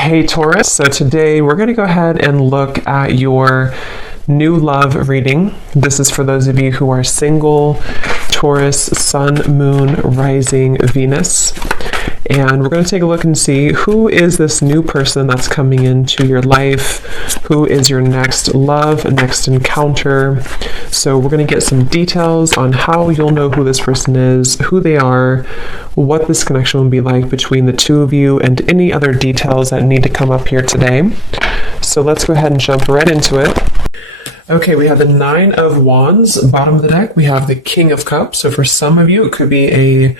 Hey Taurus, so today we're going to go ahead and look at your new love reading. This is for those of you who are single, Taurus, Sun, Moon, Rising, Venus. And we're going to take a look and see who is this new person that's coming into your life, who is your next love, next encounter. So we're going to get some details on how you'll know who this person is, who they are, what this connection will be like between the two of you, and any other details that need to come up here today. So let's go ahead and jump right into it. Okay, we have the Nine of Wands. Bottom of the deck, we have the King of Cups. So for some of you, it could be a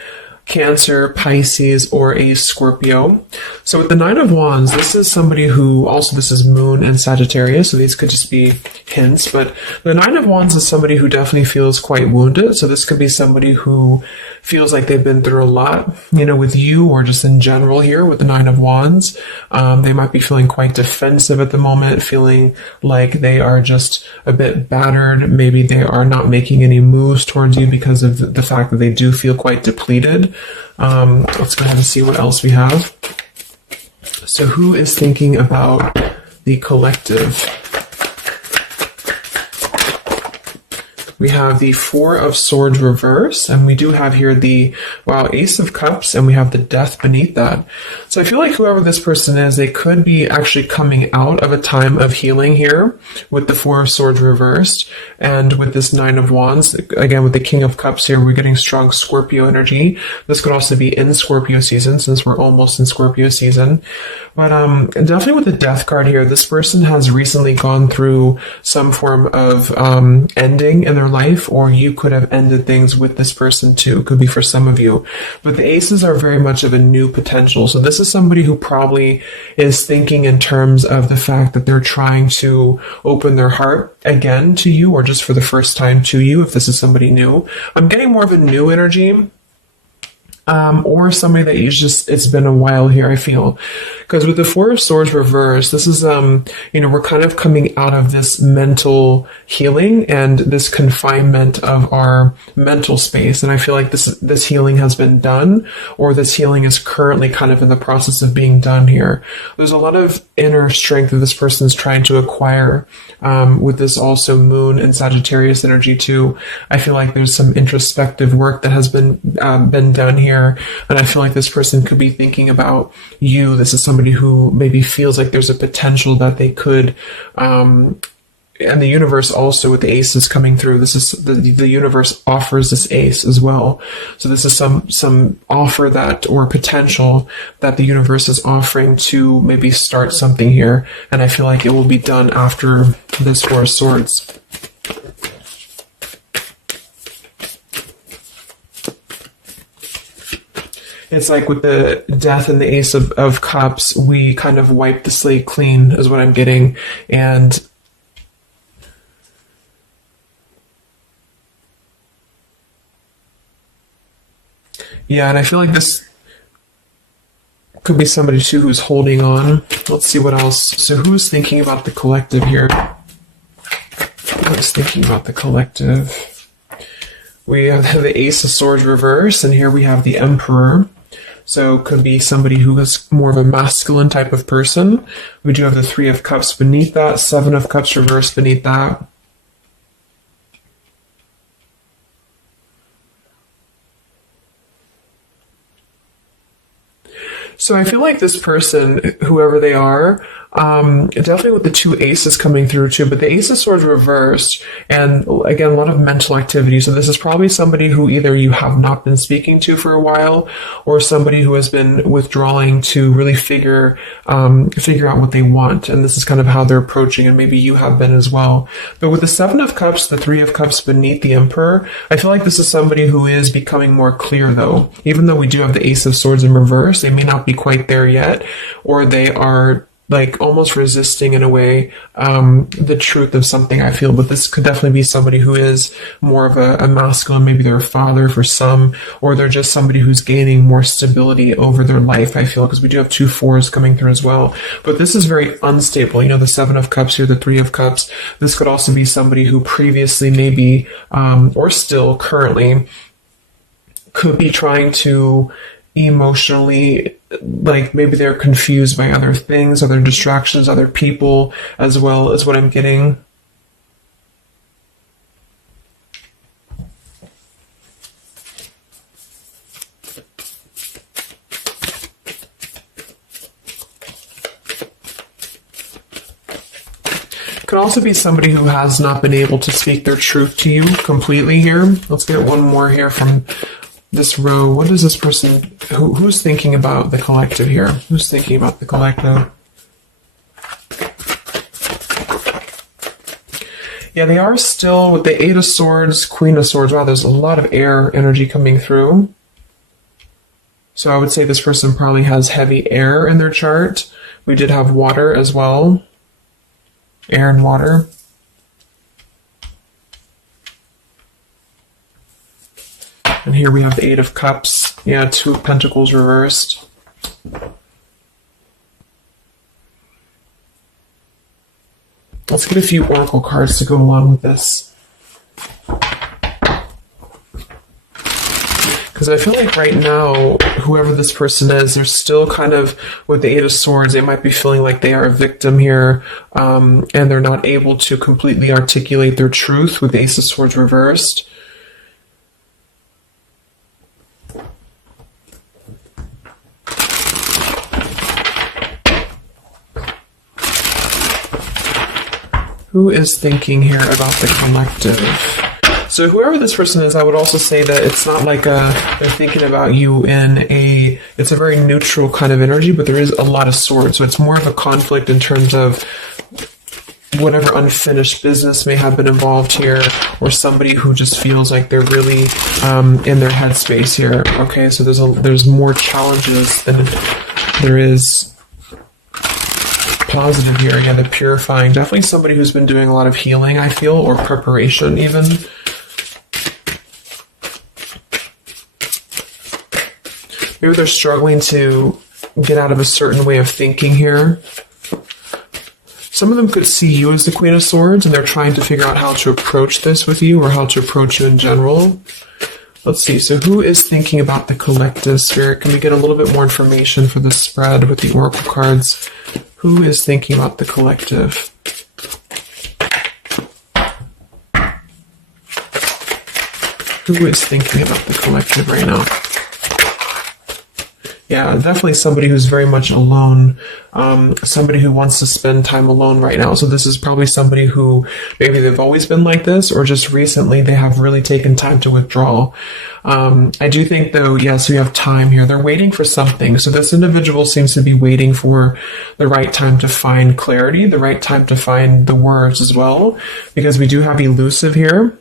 Cancer, Pisces, or a Scorpio. So with the Nine of Wands, this is somebody who, also this is Moon and Sagittarius, so these could just be hints, but the Nine of Wands is somebody who definitely feels quite wounded. So this could be somebody who feels like they've been through a lot, with you or just in general here with the Nine of Wands. They might be feeling quite defensive at the moment, feeling like they are just a bit battered. Maybe they are not making any moves towards you because of the fact that they do feel quite depleted. Let's go ahead and see what else we have. So who is thinking about the collective? We have the Four of Swords reverse, and we do have here the, Ace of Cups, and we have the Death beneath that. So I feel like whoever this person is, they could be actually coming out of a time of healing here with the Four of Swords reversed, and with this Nine of Wands, again with the King of Cups here, we're getting strong Scorpio energy. This could also be in Scorpio season, since we're almost in Scorpio season. But definitely with the Death card here, this person has recently gone through some form of ending in their life, or you could have ended things with this person too. Could be for some of you. But the aces are very much of a new potential. So this is somebody who probably is thinking in terms of the fact that they're trying to open their heart again to you, or just for the first time to you, if this is somebody new. I'm getting more of a new energy. Or somebody that it's been a while here, I feel. Because with the Four of Swords reversed, this is, we're kind of coming out of this mental healing and this confinement of our mental space. And I feel like this healing has been done, or this healing is currently kind of in the process of being done here. There's a lot of inner strength that this person is trying to acquire, with this also Moon and Sagittarius energy too. I feel like there's some introspective work that has been done here. And I feel like this person could be thinking about you. This is somebody who maybe feels like there's a potential that they could, and the universe also with the aces coming through. This is the universe offers this ace as well. So this is some offer that, or potential that the universe is offering to maybe start something here. And I feel like it will be done after this Four of Swords. It's like with the Death and the Ace of Cups, we kind of wipe the slate clean is what I'm getting. And and I feel like this could be somebody too who's holding on. Let's see what else. So who's thinking about the collective here? Who's thinking about the collective? We have the Ace of Swords reverse, and here we have the Emperor. So it could be somebody who is more of a masculine type of person. We do have the Three of Cups beneath that, Seven of Cups reversed beneath that. So I feel like this person, whoever they are, definitely with the two aces coming through too, but the Ace of Swords reversed, and again, a lot of mental activity. So this is probably somebody who either you have not been speaking to for a while, or somebody who has been withdrawing to really figure out what they want. And this is kind of how they're approaching, and maybe you have been as well. But with the Seven of Cups, the Three of Cups beneath the Emperor, I feel like this is somebody who is becoming more clear though. Even though we do have the Ace of Swords in reverse, they may not be quite there yet, or they are like almost resisting in a way the truth of something, I feel. But this could definitely be somebody who is more of a masculine. Maybe they're a father for some, or they're just somebody who's gaining more stability over their life, I feel, because we do have two fours coming through as well. But this is very unstable. The Seven of Cups here, the Three of Cups. This could also be somebody who previously maybe, or still currently, could be trying to emotionally, like maybe they're confused by other things, other distractions, other people, as well as what I'm getting. Could also be somebody who has not been able to speak their truth to you completely here. Let's get one more here from this row. What is this person, who's thinking about the collective here? Who's thinking about the collective? Yeah, they are still with the Eight of Swords, Queen of Swords. Wow, there's a lot of air energy coming through. So I would say this person probably has heavy air in their chart. We did have water as well. Air and water. And here we have the Eight of Cups. Yeah, Two of Pentacles reversed. Let's get a few oracle cards to go along with this. Because I feel like right now, whoever this person is, they're still kind of, with the Eight of Swords, they might be feeling like they are a victim here, and they're not able to completely articulate their truth with the Ace of Swords reversed. Who is thinking here about the collective? So whoever this person is, I would also say that it's not like they're thinking about you it's a very neutral kind of energy, but there is a lot of swords. So it's more of a conflict in terms of whatever unfinished business may have been involved here, or somebody who just feels like they're really in their headspace here. Okay, so there's more challenges than there is positive here. Again, the purifying. Definitely somebody who's been doing a lot of healing, I feel, or preparation even. Maybe they're struggling to get out of a certain way of thinking here. Some of them could see you as the Queen of Swords, and they're trying to figure out how to approach this with you, or how to approach you in general. Let's see. So who is thinking about the collective, Spirit? Can we get a little bit more information for this spread with the oracle cards? Who is thinking about the collective? Who is thinking about the collective right now? Yeah, definitely somebody who's very much alone, somebody who wants to spend time alone right now. So this is probably somebody who maybe they've always been like this, or just recently they have really taken time to withdraw. I do think, though, yes, we have time here. They're waiting for something. So this individual seems to be waiting for the right time to find clarity, the right time to find the words as well, because we do have elusive here.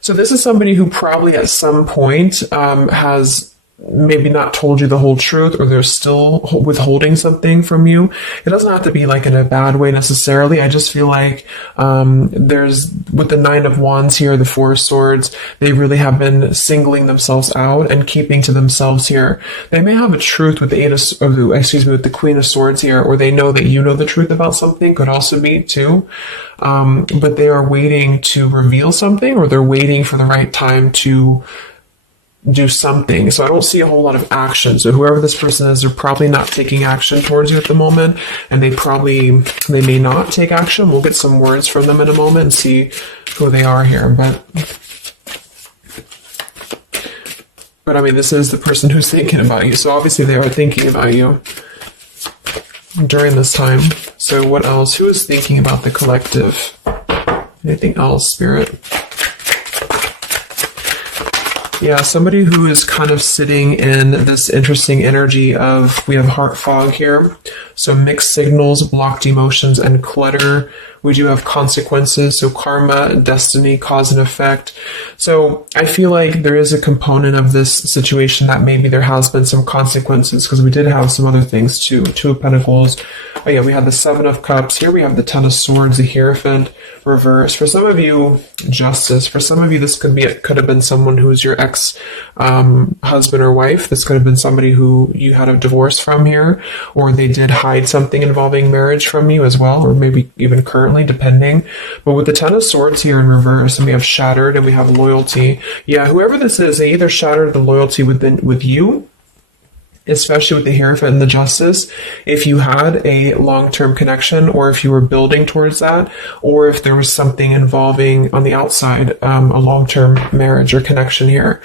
So this is somebody who probably at some point has maybe not told you the whole truth, or they're still withholding something from you. It doesn't have to be like in a bad way necessarily. I just feel like there's, with the Nine of Wands here, the Four of Swords, they really have been singling themselves out and keeping to themselves here. They may have a truth with the with the Queen of Swords here, or they know that you know the truth about something, could also be too. But they are waiting to reveal something, or they're waiting for the right time to do something. So I don't see a whole lot of action. So whoever this person is, they're probably not taking action towards you at the moment, and they may not take action. We'll get some words from them in a moment and see who they are here. But I mean, this is the person who's thinking about you. So obviously they are thinking about you during this time. So what else? Who is thinking about the collective? Anything else, Spirit? Yeah, somebody who is kind of sitting in this interesting energy of, we have heart fog here. So mixed signals, blocked emotions, and clutter. We do have consequences, so karma, destiny, cause and effect. So I feel like there is a component of this situation that maybe there has been some consequences, because we did have some other things too. Two of Pentacles. Oh yeah, we had the Seven of Cups. Here we have the Ten of Swords, the Hierophant, reverse. For some of you, Justice. For some of you, this could have been someone who's your ex husband or wife. This could have been somebody who you had a divorce from here, or they did hide something involving marriage from you as well, or maybe even currently currently, depending. But with the Ten of Swords here in reverse, and we have shattered and we have loyalty. Yeah, whoever this is, they either shattered the loyalty with you, especially with the Hierophant and the Justice, if you had a long-term connection, or if you were building towards that, or if there was something involving on the outside, a long-term marriage or connection here.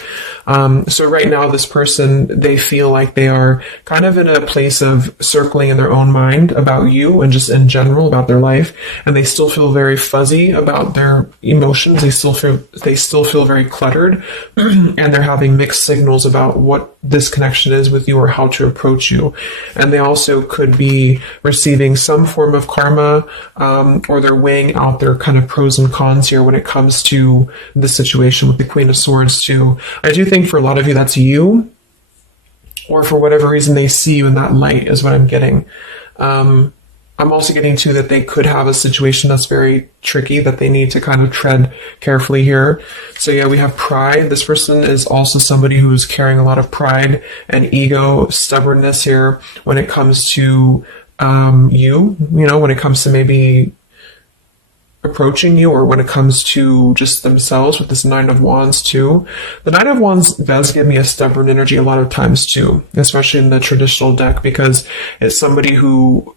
So right now, this person, they feel like they are kind of in a place of circling in their own mind about you and just in general about their life, and they still feel very fuzzy about their emotions. They still feel very cluttered, and they're having mixed signals about what this connection is with you or how to approach you. And they also could be receiving some form of karma, or they're weighing out their kind of pros and cons here when it comes to the situation with the Queen of Swords too. I do think for a lot of you that's you, or for whatever reason they see you in that light is what I'm getting. I'm also getting to that they could have a situation that's very tricky that they need to kind of tread carefully here. So yeah, we have pride. This person is also somebody who's carrying a lot of pride and ego, stubbornness here when it comes to you know, when it comes to maybe approaching you, or when it comes to just themselves with this Nine of Wands too. The Nine of Wands does give me a stubborn energy a lot of times too, especially in the traditional deck, because it's somebody who,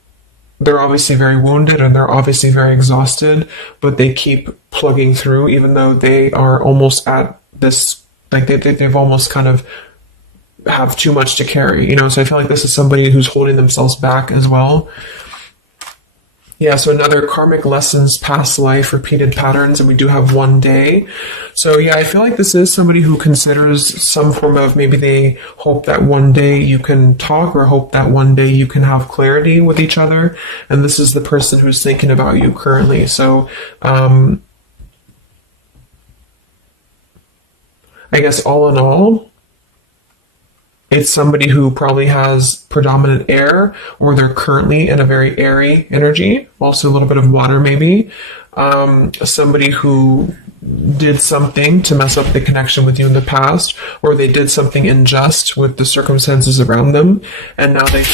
they're obviously very wounded and they're obviously very exhausted, but they keep plugging through even though they are almost at this, like they've almost kind of have too much to carry, you know. So I feel like this is somebody who's holding themselves back as well. Yeah, so another karmic lessons, past life, repeated patterns, and we do have one day. So yeah, I feel like this is somebody who considers some form of, maybe they hope that one day you can talk, or hope that one day you can have clarity with each other. And this is the person who's thinking about you currently. So I guess all in all, it's somebody who probably has predominant air, or they're currently in a very airy energy, also a little bit of water maybe. Somebody who did something to mess up the connection with you in the past, or they did something unjust with the circumstances around them, and now they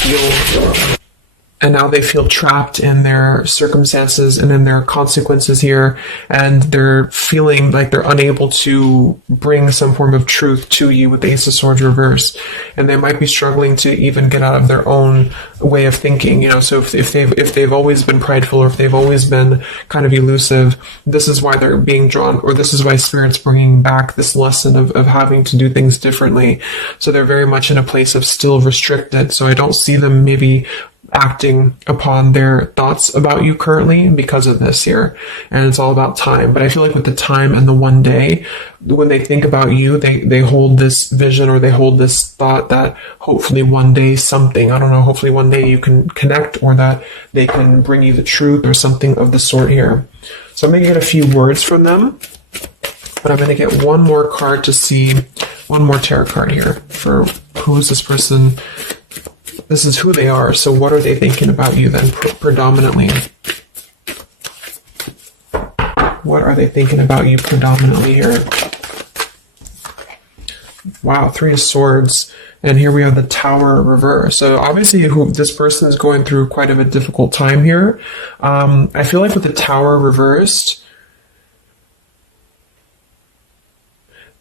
feel trapped in their circumstances and in their consequences here, and they're feeling like they're unable to bring some form of truth to you with the Ace of Swords reverse, and they might be struggling to even get out of their own way of thinking, you know. So if they've always been prideful, or if they've always been kind of elusive, this is why they're being drawn, or this is why Spirit's bringing back this lesson of having to do things differently. So they're very much in a place of still restricted. So I don't see them maybe acting upon their thoughts about you currently because of this here. And it's all about time. But I feel like with the time and the one day, when they think about you, they hold this vision, or they hold this thought that hopefully one day something, I don't know, hopefully one day you can connect, or that they can bring you the truth or something of the sort here. So I'm going to get a few words from them, but I'm going to get one more card to see, one more tarot card here for who is this person. This is who they are. So what are they thinking about you then, predominantly? What are they thinking about you predominantly here? Wow, Three of Swords. And here we have the Tower reverse. So obviously this person is going through quite of a difficult time here. I feel like with the Tower reversed,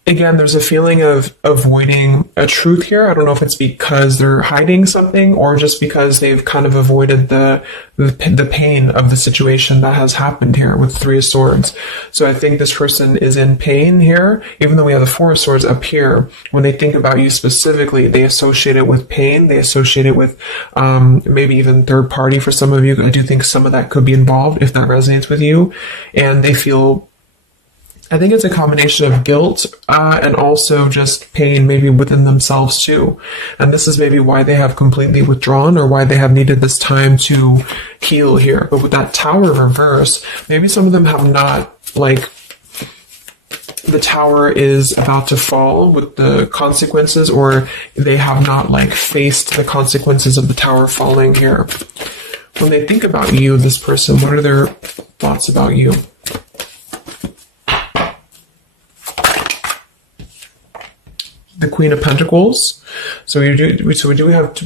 again, there's a feeling of avoiding a truth here. I don't know if it's because they're hiding something, or just because they've kind of avoided the pain of the situation that has happened here with Three of Swords. So I think this person is in pain here, even though we have the Four of Swords up here. When they think about you specifically, they associate it with pain. They associate it with maybe even third party for some of you. I do think some of that could be involved if that resonates with you. And they feel, I think it's a combination of guilt and also just pain maybe within themselves too. And this is maybe why they have completely withdrawn, or why they have needed this time to heal here. But with that Tower reverse, maybe some of them have not, like, the tower is about to fall with the consequences, or they have not like faced the consequences of the tower falling here. When they think about you, this person, what are their thoughts about you? The Queen of Pentacles. So we do have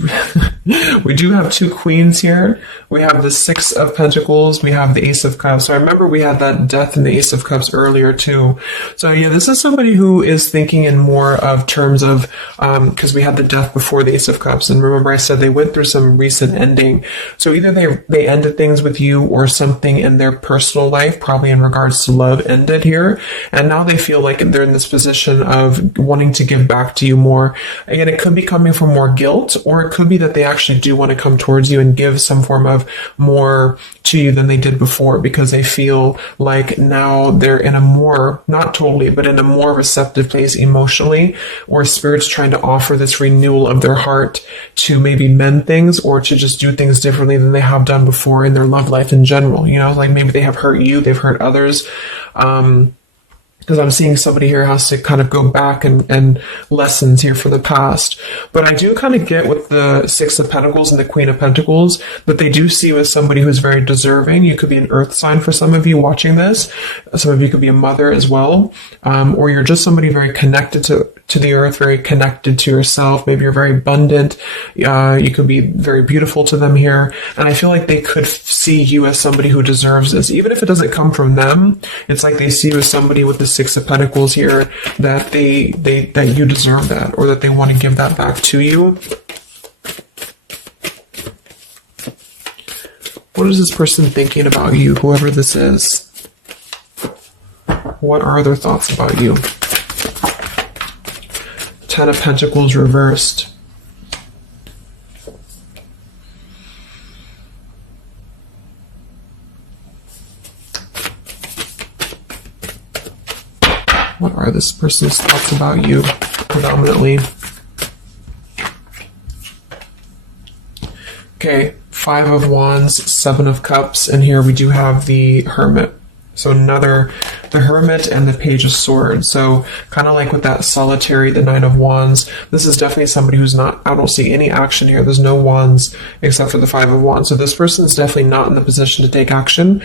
we do have two queens here. We have the Six of Pentacles. We have the Ace of Cups. So I remember we had that Death and the Ace of Cups earlier too. So yeah, this is somebody who is thinking in more of terms of because we had the Death before the Ace of Cups, and remember I said they went through some recent ending. So either they ended things with you, or something in their personal life, probably in regards to love, ended here, and now they feel like they're in this position of wanting to give back to you more. Again, it could be coming from more guilt, or it could be that they actually do want to come towards you and give some form of more to you than they did before, because they feel like now they're in a more, not totally, but in a more receptive place emotionally, or Spirit's trying to offer this renewal of their heart to maybe mend things, or to just do things differently than they have done before in their love life in general. You know, like maybe they have hurt you, they've hurt others. Because I'm seeing somebody here has to kind of go back and lessons here for the past. But I do kind of get with the Six of Pentacles and the Queen of Pentacles that they do see you as somebody who's very deserving. You could be an earth sign for some of you watching this. Some of you could be a mother as well. Or you're just somebody very connected to the earth, very connected to yourself. Maybe you're very abundant. You could be very beautiful to them here. And I feel like they could see you as somebody who deserves this. Even if it doesn't come from them, it's like they see you as somebody with the Six of Pentacles here, that that you deserve that, or that they want to give that back to you. What is this person thinking about you, whoever this is? What are their thoughts about you? Ten of Pentacles reversed. What are this person's thoughts about you, predominantly? Okay, Five of Wands, Seven of Cups, and here we do have the Hermit. So the Hermit and the Page of Swords. So kind of like with that Solitary, the Nine of Wands, this is definitely somebody who's not, I don't see any action here. There's no wands except for the Five of Wands. So this person is definitely not in the position to take action.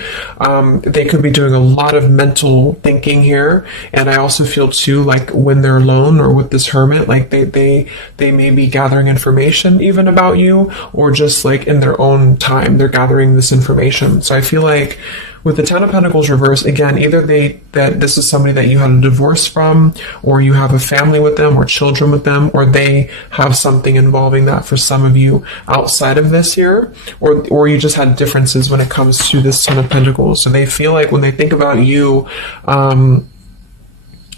They could be doing a lot of mental thinking here. And I also feel too, like when they're alone or with this Hermit, like they may be gathering information even about you, or just like in their own time, they're gathering this information. So I feel like with the Ten of Pentacles reversed, again, either that this is somebody that you had a divorce from, or you have a family with them, or children with them, or they have something involving that for some of you outside of this here, or you just had differences when it comes to this Ten of Pentacles. So they feel like when they think about you,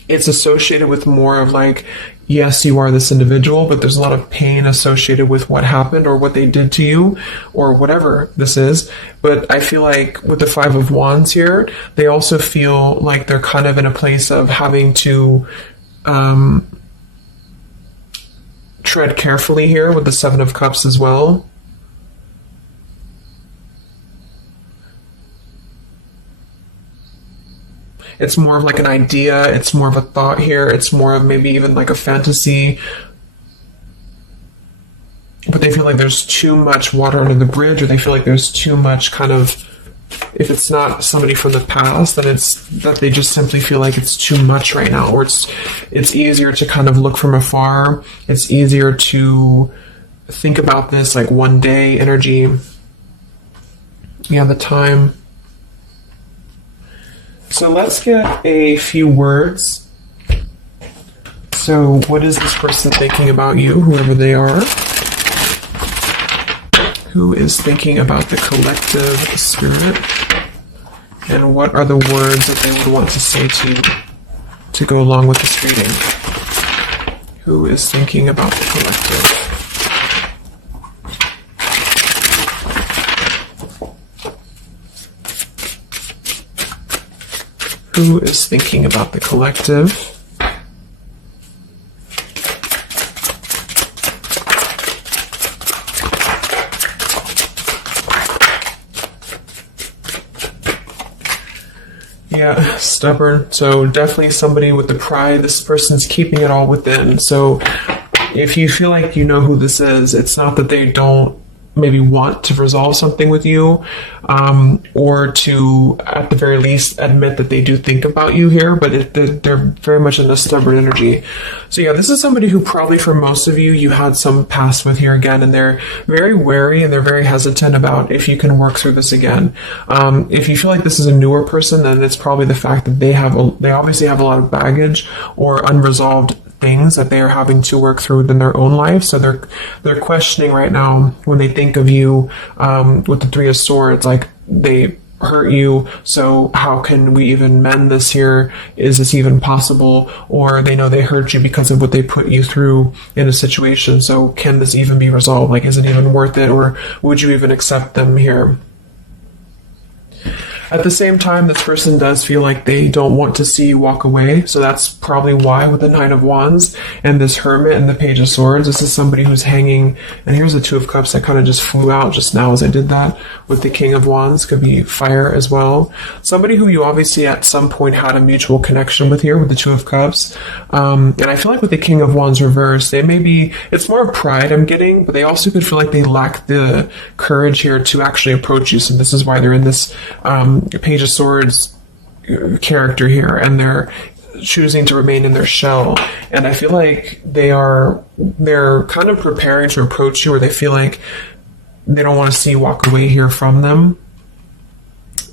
it's associated with more of like, yes, you are this individual, but there's a lot of pain associated with what happened or what they did to you or whatever this is. But I feel like with the Five of Wands here, they also feel like they're kind of in a place of having to tread carefully here with the Seven of Cups as well. It's more of like an idea. It's more of a thought here. It's more of maybe even like a fantasy. But they feel like there's too much water under the bridge, or they feel like there's too much kind of, if it's not somebody from the past, then it's that they just simply feel like it's too much right now, or it's easier to kind of look from afar. It's easier to think about this like one day energy. Yeah, the time. So let's get a few words. So what is this person thinking about you, whoever they are? Who is thinking about the collective spirit? And what are the words that they would want to say to go along with this reading? Who is thinking about the collective? Who is thinking about the collective? Yeah, stubborn. So definitely somebody with the pride. This person's keeping it all within. So if you feel like you know who this is, it's not that they don't maybe want to resolve something with you, or to, at the very least, admit that they do think about you here, but they're very much in a stubborn energy. So yeah, this is somebody who probably for most of you had some past with here again, and they're very wary and they're very hesitant about if you can work through this again. If you feel like this is a newer person, then it's probably the fact that they obviously have a lot of baggage or unresolved things that they are having to work through in their own life. So they're questioning right now when they think of you, with the Three of Swords, like they hurt you, so how can we even mend this here? Is this even possible? Or they know they hurt you because of what they put you through in a situation, so can this even be resolved? Like, is it even worth it, or would you even accept them here? At the same time, this person does feel like they don't want to see you walk away. So that's probably why with the Knight of Wands and this Hermit and the Page of Swords, this is somebody who's hanging. And here's the Two of Cups that kind of just flew out just now as I did that. With the King of Wands, could be fire as well. Somebody who you obviously at some point had a mutual connection with here with the Two of Cups. And I feel like with the King of Wands reverse, they may be, it's more of pride I'm getting, but they also could feel like they lack the courage here to actually approach you. So this is why they're in this Page of Swords character here, and they're choosing to remain in their shell. And I feel like they're kind of preparing to approach you, or they feel like they don't want to see you walk away here from them.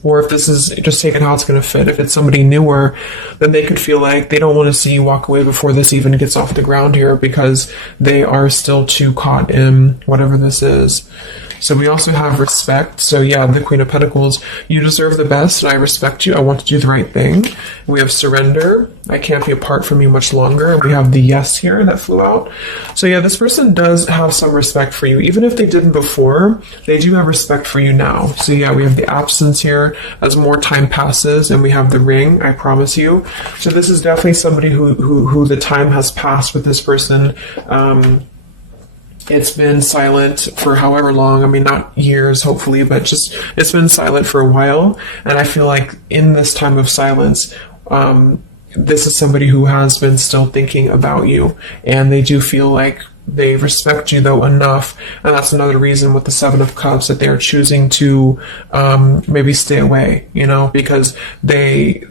Or if this is just taking how it's going to fit, if it's somebody newer, then they could feel like they don't want to see you walk away before this even gets off the ground here, because they are still too caught in whatever this is. So we also have respect. So yeah, the Queen of Pentacles, you deserve the best, and I respect you. I want to do the right thing. We have surrender. I can't be apart from you much longer. We have the yes here that flew out. So yeah, this person does have some respect for you. Even if they didn't before, they do have respect for you now. So yeah, we have the absence here as more time passes, and we have the ring, I promise you. So this is definitely somebody who the time has passed with this person. It's been silent for however long. I mean, not years, hopefully, but just it's been silent for a while. And I feel like in this time of silence, this is somebody who has been still thinking about you. And they do feel like they respect you, though, enough. And that's another reason with the Seven of Cups that they are choosing to maybe stay away, because they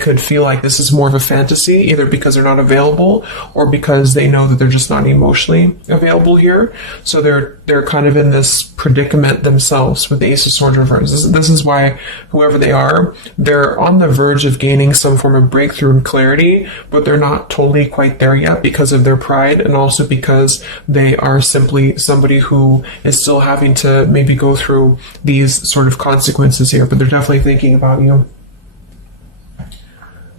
could feel like this is more of a fantasy, either because they're not available or because they know that they're just not emotionally available here. So they're kind of in this predicament themselves with the Ace of Swords reverse. This is why whoever they are, they're on the verge of gaining some form of breakthrough and clarity, but they're not totally quite there yet because of their pride, and also because they are simply somebody who is still having to maybe go through these sort of consequences here, but they're definitely thinking about you.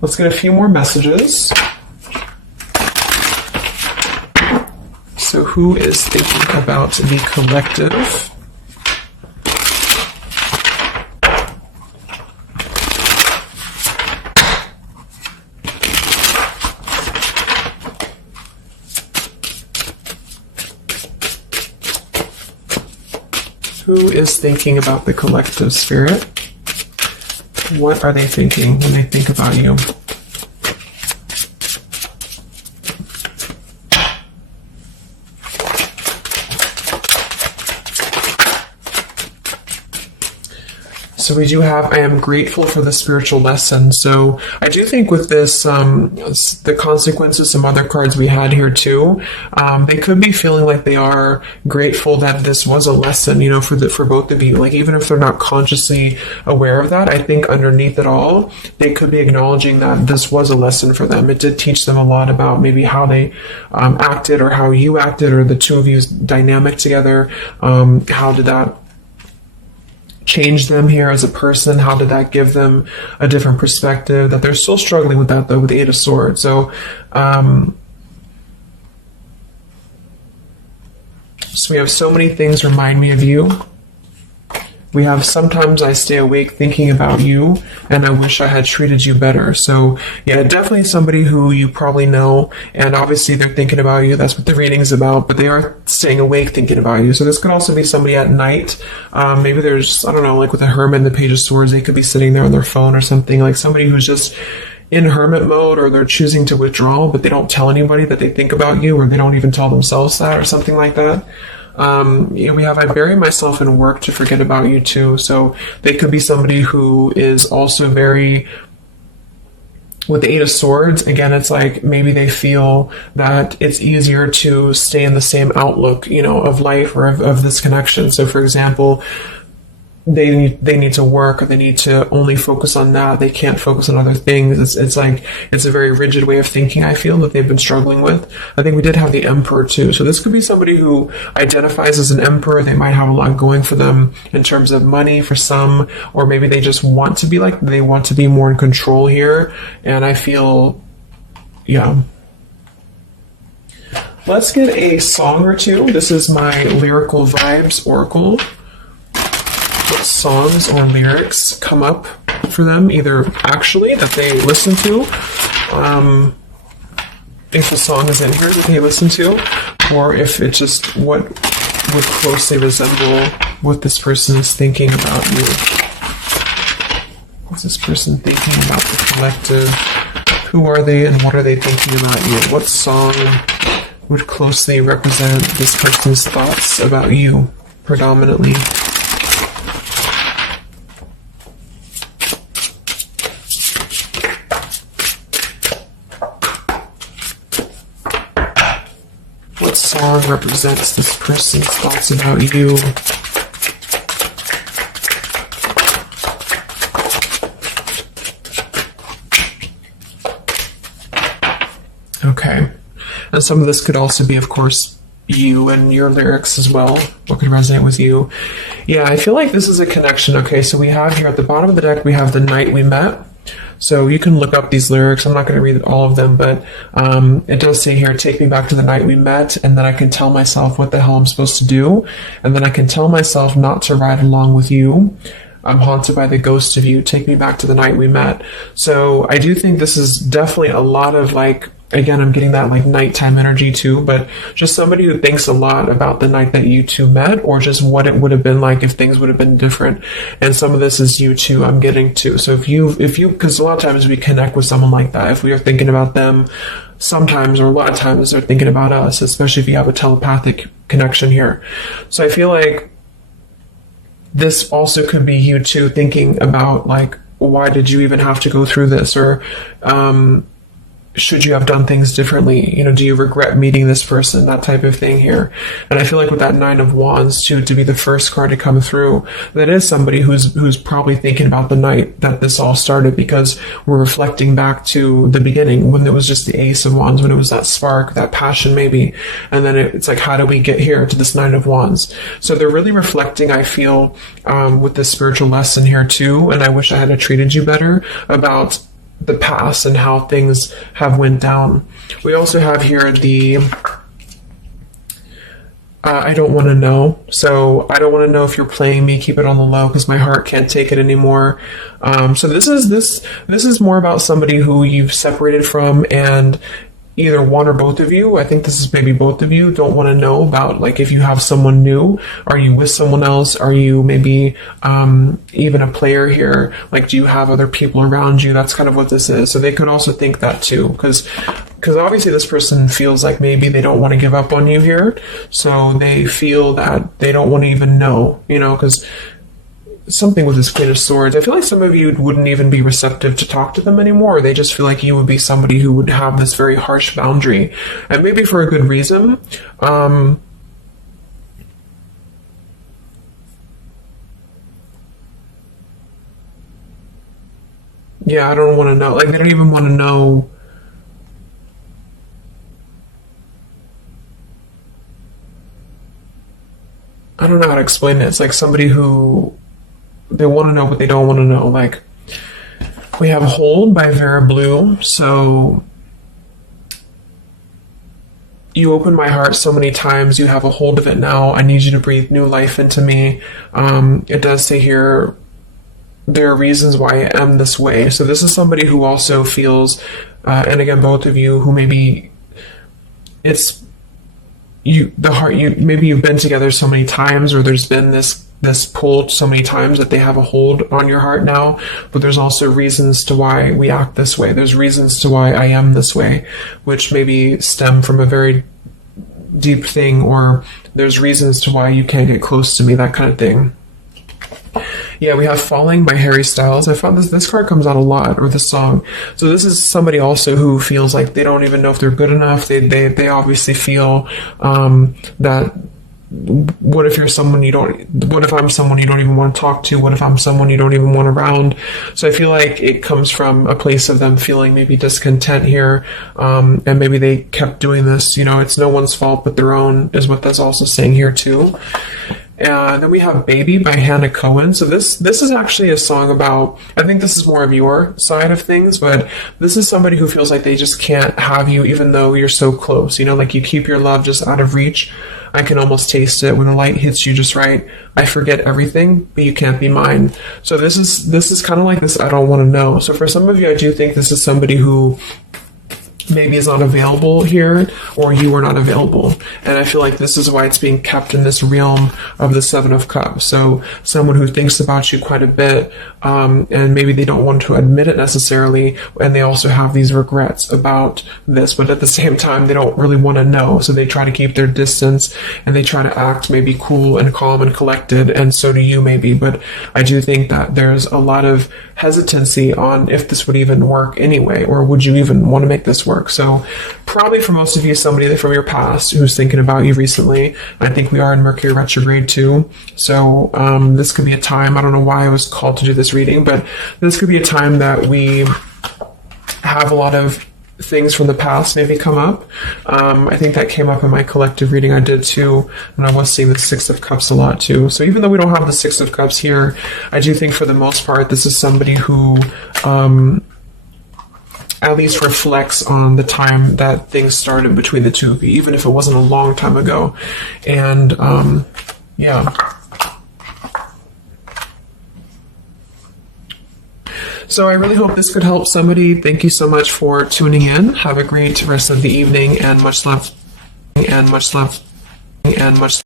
Let's get a few more messages. So who is thinking about the collective? Who is thinking about the collective, Spirit? What are they thinking when they think about you? So we do have, I am grateful for the spiritual lesson. So I do think with this, the consequences, some other cards we had here too, they could be feeling like they are grateful that this was a lesson, for both of you. Like, even if they're not consciously aware of that, I think underneath it all, they could be acknowledging that this was a lesson for them. It did teach them a lot about maybe how they acted, or how you acted, or the two of you's dynamic together. How did that change them here as a person? How did that give them a different perspective? That they're still struggling with that, though, with the Eight of Swords. So, so we have so many things remind me of you. We have sometimes I stay awake thinking about you, and I wish I had treated you better. So yeah, definitely somebody who you probably know, and obviously they're thinking about you. That's what the reading is about, but they are staying awake thinking about you. So this could also be somebody at night. Maybe there's, I don't know, like with the Hermit and the Page of Swords, they could be sitting there on their phone or something, like somebody who's just in hermit mode, or they're choosing to withdraw, but they don't tell anybody that they think about you, or they don't even tell themselves that, or something like that. We have I bury myself in work to forget about you too. So they could be somebody who is also very, with the Eight of Swords, again, it's like maybe they feel that it's easier to stay in the same outlook, of life or of this connection. So for example, they need to work, or they need to only focus on that. They can't focus on other things. It's like, it's a very rigid way of thinking, I feel, that they've been struggling with. I think we did have the Emperor too. So this could be somebody who identifies as an Emperor. They might have a lot going for them in terms of money for some, or maybe they just want to be they want to be more in control here. And I feel, yeah. Let's get a song or two. This is my Lyrical Vibes Oracle. What songs or lyrics come up for them, either actually that they listen to, if a song is in here that they listen to, or if it's just what would closely resemble what this person is thinking about you. What's this person thinking about the collective? Who are they and what are they thinking about you? What song would closely represent this person's thoughts about you, predominantly? What song represents this person's thoughts about you? Okay. And some of this could also be, of course, you and your lyrics as well. What could resonate with you? Yeah, I feel like this is a connection. Okay, so we have here at the bottom of the deck, we have The Night We Met. So you can look up these lyrics. I'm not going to read all of them, but it does say here, take me back to the night we met, and then I can tell myself what the hell I'm supposed to do, and then I can tell myself not to ride along with you. I'm haunted by the ghost of you. Take me back to the night we met. So I do think this is definitely a lot of again, I'm getting that nighttime energy too, but just somebody who thinks a lot about the night that you two met, or just what it would have been like if things would have been different. And some of this is you too, I'm getting to. So if you, because a lot of times we connect with someone like that. If we are thinking about them, sometimes, or a lot of times they're thinking about us, especially if you have a telepathic connection here. So I feel like this also could be you too thinking about why did you even have to go through this? Or, should you have done things differently? Do you regret meeting this person? That type of thing here. And I feel like with that Nine of Wands too, to be the first card to come through, that is somebody who's probably thinking about the night that this all started, because we're reflecting back to the beginning when it was just the Ace of Wands, when it was that spark, that passion maybe. And then it's like, how do we get here to this Nine of Wands? So they're really reflecting, I feel, with this spiritual lesson here too. And I wish I had treated you better about the past and how things have went down. We also have here the I don't want to know. So I don't want to know if you're playing me. Keep it on the low because my heart can't take it anymore. So this is more about somebody who you've separated from, and either one or both of you, I think this is maybe both of you, don't want to know about if you have someone new. Are you with someone else? Are you maybe even a player here? Do you have other people around you? That's kind of what this is. So they could also think that too, because obviously this person feels like maybe they don't want to give up on you here. So they feel that they don't want to even know, because something with this Queen of Swords, I feel like some of you wouldn't even be receptive to talk to them anymore. They just feel like you would be somebody who would have this very harsh boundary, and maybe for a good reason. Yeah, I don't want to know. They don't even want to know. I don't know how to explain it. It's like somebody who they want to know, but they don't want to know. We have Hold by Vera Blue. So you open my heart so many times. You have a hold of it now. I need you to breathe new life into me. It does say here, there are reasons why I am this way. So this is somebody who also feels, and again, both of you, who maybe it's maybe you've been together so many times, or there's been this pull so many times that they have a hold on your heart now, but there's also reasons to why we act this way. There's reasons to why I am this way, which maybe stem from a very deep thing, or there's reasons to why you can't get close to me, that kind of thing. Yeah, we have Falling by Harry Styles. I found this card comes out a lot, or this song. So this is somebody also who feels like they don't even know if they're good enough. They obviously feel that what if you're someone you don't, what if I'm someone you don't even want to talk to? What if I'm someone you don't even want around? So I feel like it comes from a place of them feeling maybe discontent here, and maybe they kept doing this. It's no one's fault but their own, is what that's also saying here too. And then we have Baby by Hannah Cohen. So this is actually a song about, I think this is more of your side of things, but this is somebody who feels like they just can't have you even though you're so close. Like you keep your love just out of reach. I can almost taste it when the light hits you just right. I forget everything, but you can't be mine. So this is kind of like this I don't want to know. So for some of you, I do think this is somebody who maybe is not available here, or you are not available. And I feel like this is why it's being kept in this realm of the Seven of Cups. So someone who thinks about you quite a bit, and maybe they don't want to admit it necessarily, and they also have these regrets about this, but at the same time, they don't really want to know. So they try to keep their distance, and they try to act maybe cool and calm and collected, and so do you maybe. But I do think that there's a lot of hesitancy on if this would even work anyway, or would you even want to make this work. So probably for most of you, somebody from your past who's thinking about you recently. I think we are in Mercury retrograde too. So this could be a time, I don't know why I was called to do this reading, but this could be a time that we have a lot of things from the past maybe come up. I think that came up in my collective reading I did too, and I was seeing the Six of Cups a lot too. So even though we don't have the Six of Cups here, I do think for the most part this is somebody who at least reflects on the time that things started between the two of you, even if it wasn't a long time ago. And yeah. So I really hope this could help somebody. Thank you so much for tuning in. Have a great rest of the evening, and much love, and much love, and much